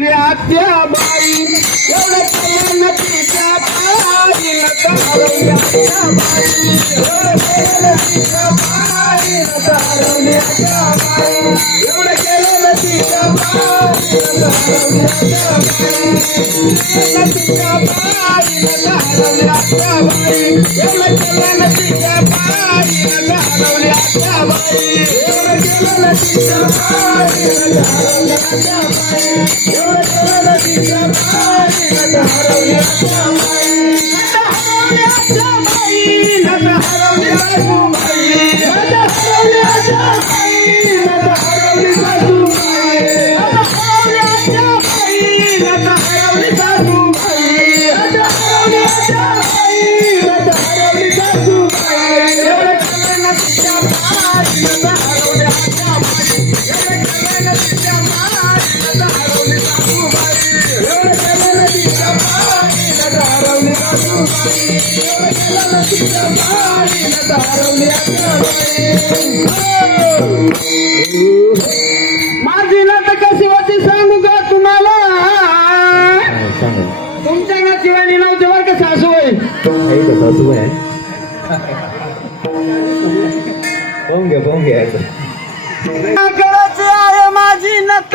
आपल्या त्या बाई एवढं प्रेम तिच्या पायील तारवल्या बाई एवढं केलं तिच्या पायील तारवल्या बाई एवढं केलं तिच्या पायील तारवल्या बाई तिच्या पायील तारवल्या बाई Let the harrow, let the harrow, let the माझी नतं कशी होती सांगू का तुम्हाला? तुमच्या ना शिवानी नव्हते बर का सासू आहे सासू आहे. पाहून घ्या पाहून घ्या. माझी नत.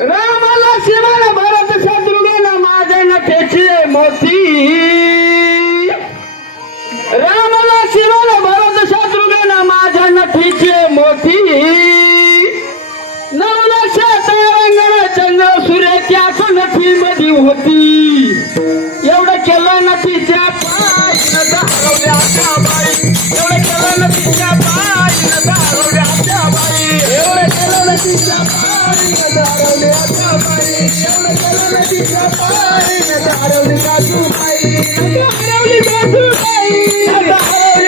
रामाला शिवाला भरत शत्रुघ्न माझ्याला त्याची मोती. रामाला शिवाला भरत शत्रुघ्न माझ्याला त्याची मोती. नवला शेत रंगला चंद्र सूर्याची आसन ती मधी होती. एवढं केलं ना तिच्या एवढं केलं ना तिच्या बाई. बाई. बाई हरवली काजू बाई हरवली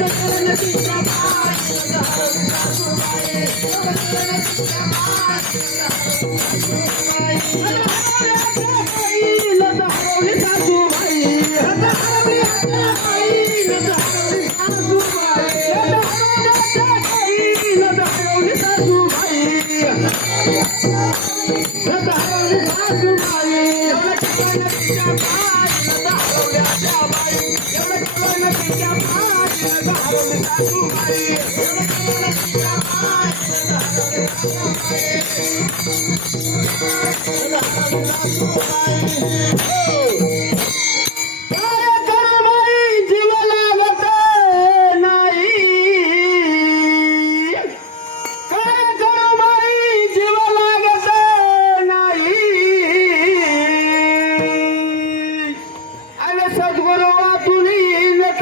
Everybody, Oh!